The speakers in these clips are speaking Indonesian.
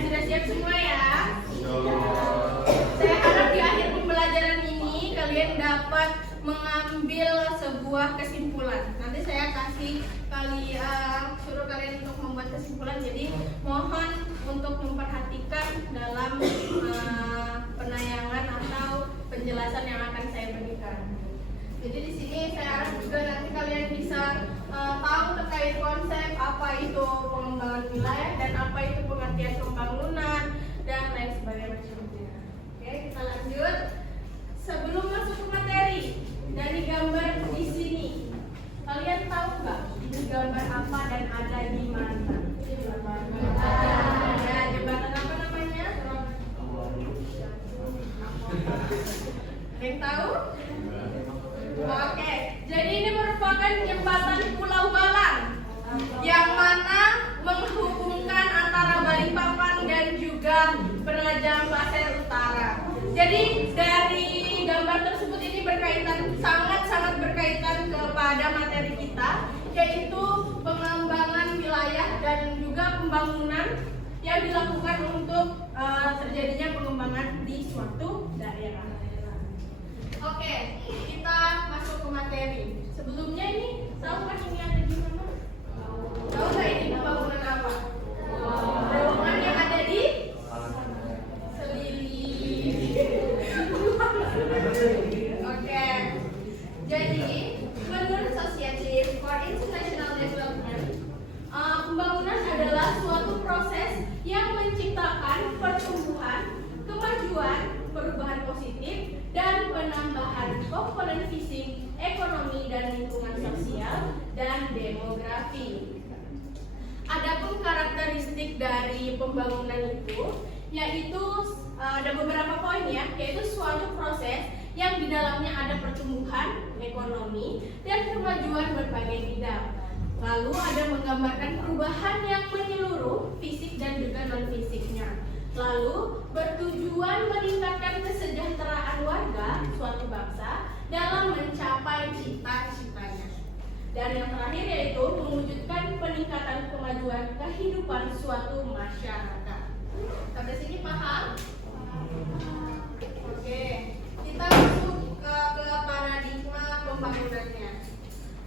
sudah siap semua ya? Saya harap di akhir pembelajaran ini kalian dapat mengambil sebuah kesimpulan. Nanti saya kasih suruh kalian untuk membuat kesimpulan. Jadi mohon untuk memperhatikan dalam penayangan atau penjelasan yang akan saya berikan. Jadi di sini saya harap juga nanti kalian bisa tahu terkait konsep apa itu pengembangan wilayah dan apa itu pengertian pembangunan dan lain sebagainya. Oke, kita lanjut. Sebelum masuk ke materi, dari gambar di sini, kalian tahu nggak ini gambar apa dan ada di mana? Ada jembatan apa namanya? Ada yang tahu? Oke, jadi ini merupakan jembatan Pulau Balang yang mana menghubungkan antara Balikpapan dan juga Penajam Pasir Utara. Jadi dari gambar tersebut ini berkaitan, sangat berkaitan kepada materi kita, yaitu pengembangan wilayah dan juga pembangunan yang dilakukan untuk terjadinya pengembangan di suatu daerah. Oke, kita masuk ke materi. Sebelumnya ini tahu kan ini ada di mana? Tahu nggak ini pembangunan apa? Terowongan yang ada di Selili. Oke, jadi menurut Society for International Development, pembangunan adalah suatu proses yang menciptakan pertumbuhan, kemajuan, perubahan positif, dan penambahan komponen fisik, ekonomi, dan lingkungan sosial dan demografi. Adapun karakteristik dari pembangunan itu yaitu ada beberapa poin ya, yaitu suatu proses yang di dalamnya ada pertumbuhan ekonomi dan kemajuan berbagai bidang. Lalu ada menggambarkan perubahan yang menyeluruh fisik dan juga non fisiknya. Lalu bertujuan meningkatkan kesejahteraan warga suatu bangsa dalam mencapai cita-citanya. Dan yang terakhir yaitu mewujudkan peningkatan kemajuan kehidupan suatu masyarakat. Sampai sini paham? Oke, kita masuk ke paradigma pembangunannya.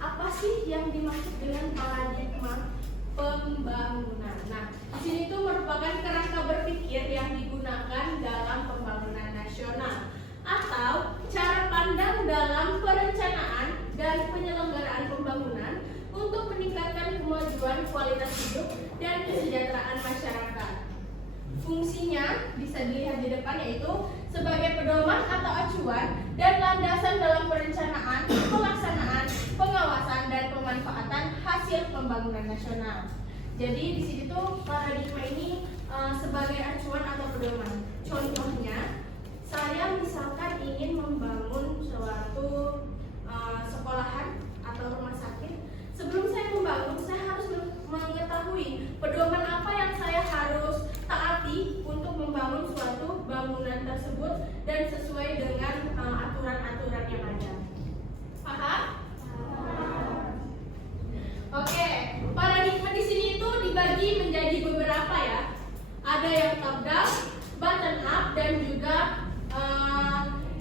Apa sih yang dimaksud dengan paradigma pembangunan? Nah, di sini itu merupakan kerangka berpikir yang digunakan dalam pembangunan nasional atau cara pandang dalam perencanaan dan penyelenggaraan pembangunan untuk meningkatkan kemajuan kualitas hidup dan kesejahteraan masyarakat. Fungsinya bisa dilihat di depan yaitu sebagai pedoman atau acuan dan landasan dalam perencanaan, pelaksanaan, pengawasan dan pemanfaatan hasil pembangunan nasional. Jadi di sini tuh paradigma ini sebagai acuan atau pedoman. Contohnya, saya misalkan ingin membangun suatu sekolahan atau rumah sakit. Sebelum saya membangun, saya harus mengetahui pedoman apa yang saya harus taati untuk membangun suatu bangunan tersebut dan sesuai dengan aturan-aturan yang ada. Paham? Oke, paradigma di sini itu dibagi menjadi beberapa ya. Ada yang top down, bottom up, dan juga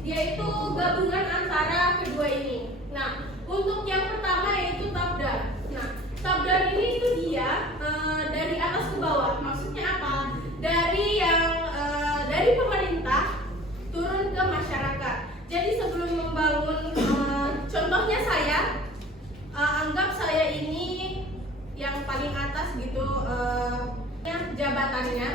dia itu gabungan antara kedua ini. Nah, untuk yang pertama yaitu top down. Nah, top down ini itu dia dari atas ke bawah. Maksudnya apa? Dari pemerintah turun ke masyarakat. Jadi sebelum membangun, contohnya saya anggap saya ini yang paling atas gitu jabatannya.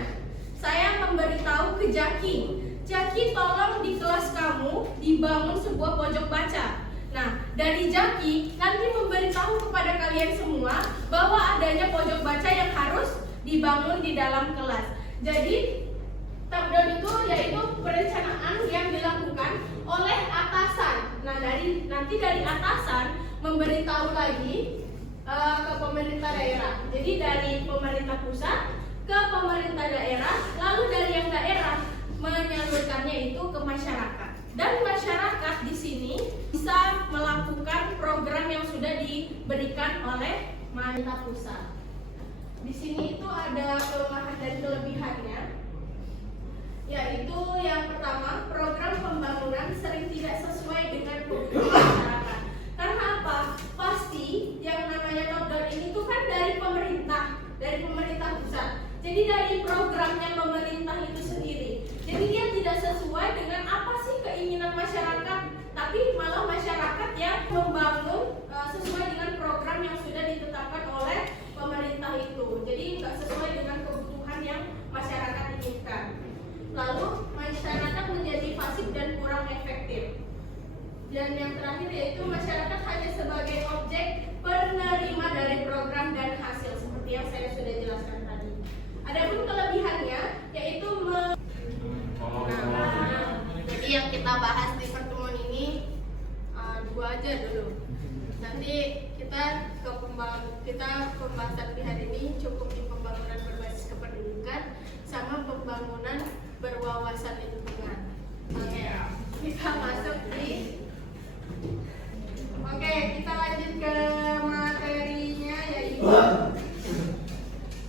Saya memberitahu ke Jaki, tolong di kelas kamu dibangun sebuah pojok baca. Nah, dari Jaki nanti memberitahu kepada kalian semua bahwa adanya pojok baca yang harus dibangun di dalam kelas. Jadi top down itu yaitu perencanaan yang dilakukan oleh atasan. Nah, nanti dari atasan memberitahu lagi ke pemerintah daerah. Jadi dari pemerintah pusat ke pemerintah daerah, lalu dari yang daerah menyalurkannya itu ke masyarakat. Dan masyarakat di sini bisa melakukan program yang sudah diberikan oleh pemerintah pusat. Di sini itu ada kelemahan dan kelebihannya. Dan yang terakhir yaitu masyarakat hanya sebagai objek penerima dari program dan hasil seperti yang saya sudah jelaskan tadi. Adapun kelebihannya yaitu jadi yang kita bahas di pertemuan ini dua aja dulu. Nanti pembahasan di hari ini cukup di pembangunan berbasis kependudukan sama pembangunan berwawasan lingkungan. Oke, kita masuk di kita lanjut ke materinya yaitu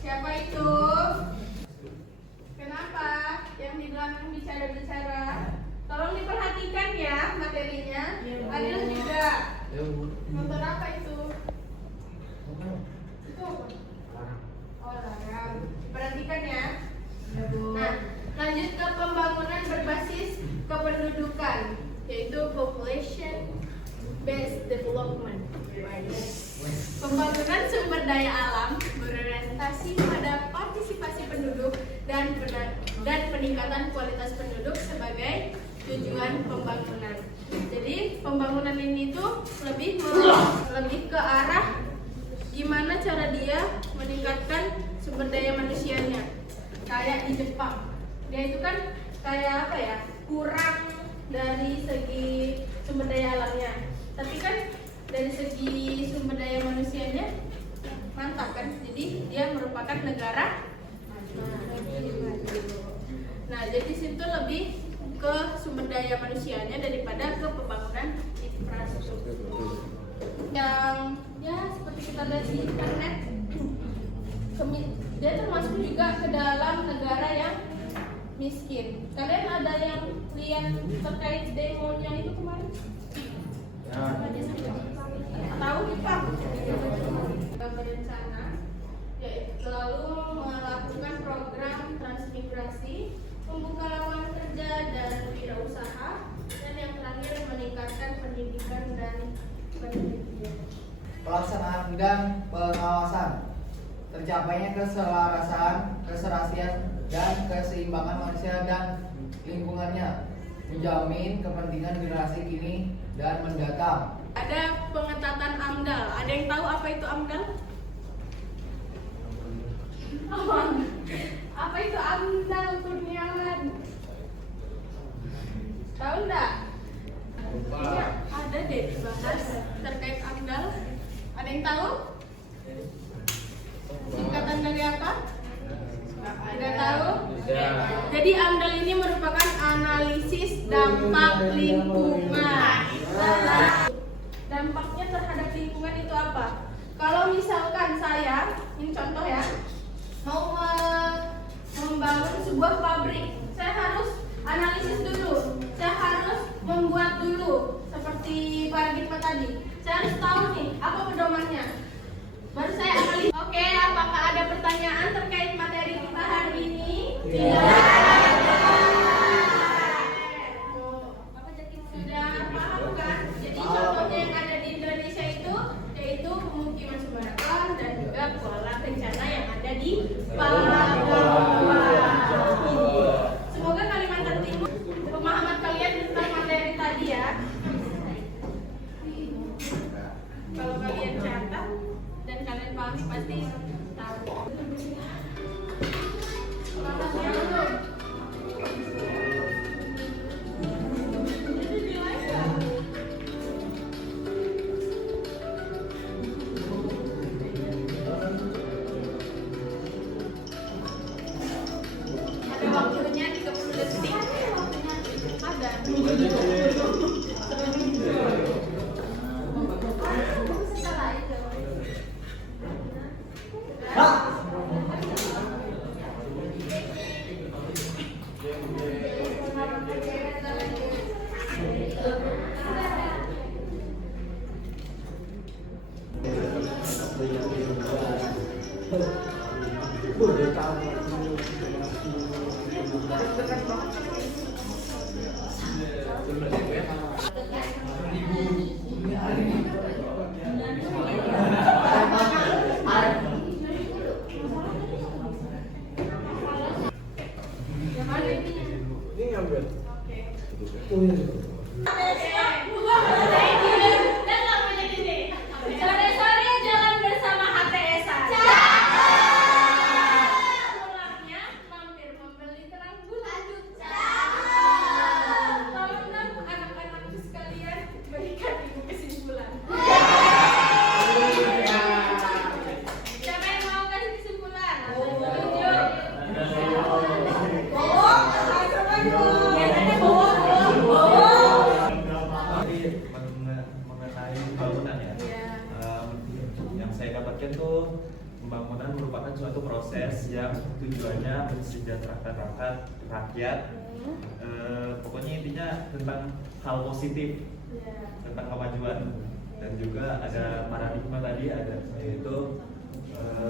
siapa itu? Kenapa yang di belakang bicara-bicara? Tolong diperhatikan ya materinya. Adil juga. Nonton apa itu? Itu apa? Olahraga. Perhatikan ya. Nah, lanjut ke pembangunan berbasis kependudukan, yaitu population based development. Pembangunan sumber daya alam berorientasi pada partisipasi penduduk dan peningkatan kualitas penduduk sebagai tujuan pembangunan. Jadi pembangunan ini tuh lebih ke arah gimana cara dia meningkatkan sumber daya manusianya. Kayak di Jepang, dia itu kan kayak apa ya, kurang dari segi sumber daya alamnya, tapi kan dari segi sumber daya manusianya mantap kan, jadi dia merupakan negara nah jadi situ lebih ke sumber daya manusianya daripada ke pembangunan infrastruktur yang ya seperti kita lihat di internet. Dia termasuk juga ke dalam negara yang miskin. Kalian ada yang lihat terkait demonya itu kemarin? Tahu Jepang? Berencana yaitu selalu melakukan program transmigrasi, membuka lapangan kerja dan wirausaha, dan yang terakhir meningkatkan pendidikan dan penelitian. Pelaksanaan dan pengawasan. Tercapainya keselarasan, keserasian, dan keseimbangan manusia dan lingkungannya, menjamin kepentingan generasi kini dan mendatang. Ada pengetatan AMDAL. Ada yang tahu apa itu AMDAL? Apa itu AMDAL, Kurniawan? Tahu enggak? Ya, ada deh dibahas terkait AMDAL. Ada yang tahu? Singkatan dari apa? Tidak tahu? Jadi AMDAL ini merupakan analisis dampak lingkungan. Dampaknya terhadap lingkungan itu apa? Kalau misalkan saya, ini contoh ya, mau membangun sebuah pabrik, saya harus analisis dulu, saya harus membuat dulu seperti paradigma tadi. Saya harus tahu nih apa pedomannya, baru saya analisis. Oke, apakah ada pertanyaan terkait materi kita hari ini? Tidak. Sudah paham kan? Jadi contohnya yang ada di Indonesia itu yaitu pemukiman Sumbarakon dan juga pola bencana yang ada di Papua. Semoga Kalimantan Timur pemahaman kalian tentang materi tadi ya. Kalau kalian catat dan kalian pahami pasti tahu. Selamat siang dulu. Ada waktunya 30 detik. Ada. Setelah itu. Ini ngambil. Oke. suatu proses yang tujuannya mensejahterakan rakyat. Pokoknya intinya tentang hal positif, tentang kemajuan. Dan juga ada paradigma tadi, ada yaitu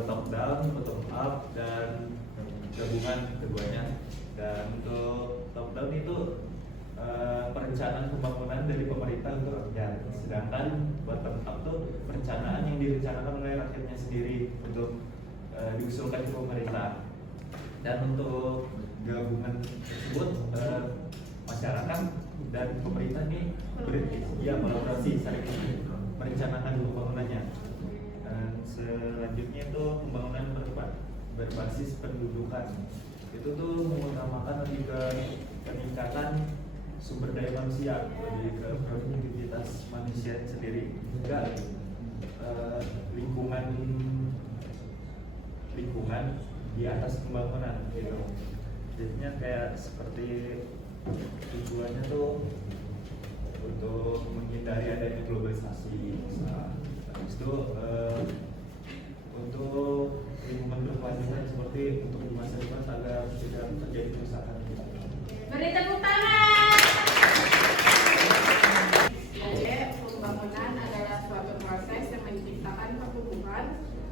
top down, bottom up, dan gabungan keduanya. Dan untuk top down itu perencanaan pembangunan dari pemerintah untuk rakyat, sedangkan bottom up itu perencanaan yang direncanakan oleh rakyatnya sendiri untuk diusulkan ke pemerintah. Dan untuk gabungan tersebut masyarakat dan pemerintah ini kolaborasi saling merencanakan pembangunannya. Dan selanjutnya itu pembangunan berbasis pendudukan. Itu tuh mengutamakan lebih ke peningkatan sumber daya manusia, lebih ke produktivitas manusia sendiri, juga lingkungan di atas pembangunan gitu. Jadinya kayak seperti tujuannya tuh untuk menghindari adanya globalisasi. Habis itu untuk lingkungan berkelanjutan seperti untuk di masa depan agar tidak terjadi kerusakan. Beri tepuk tangan. Jadi, pembangunan adalah suatu proses yang menciptakan pertumbuhan,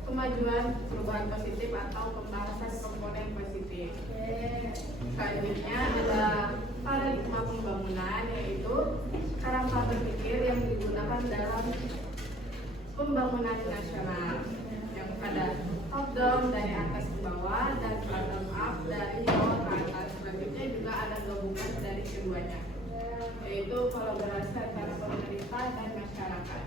kemajuan, perubahan positif atau pembahasan komponen positif. Selanjutnya ada paradigma pembangunan, yaitu kerangka berpikir yang digunakan dalam pembangunan nasional, yang ada top down dari atas ke bawah dan bottom up dari bawah ke atas. Selanjutnya juga ada gabungan dari keduanya, yaitu kolaborasi antara pemerintah dan masyarakat.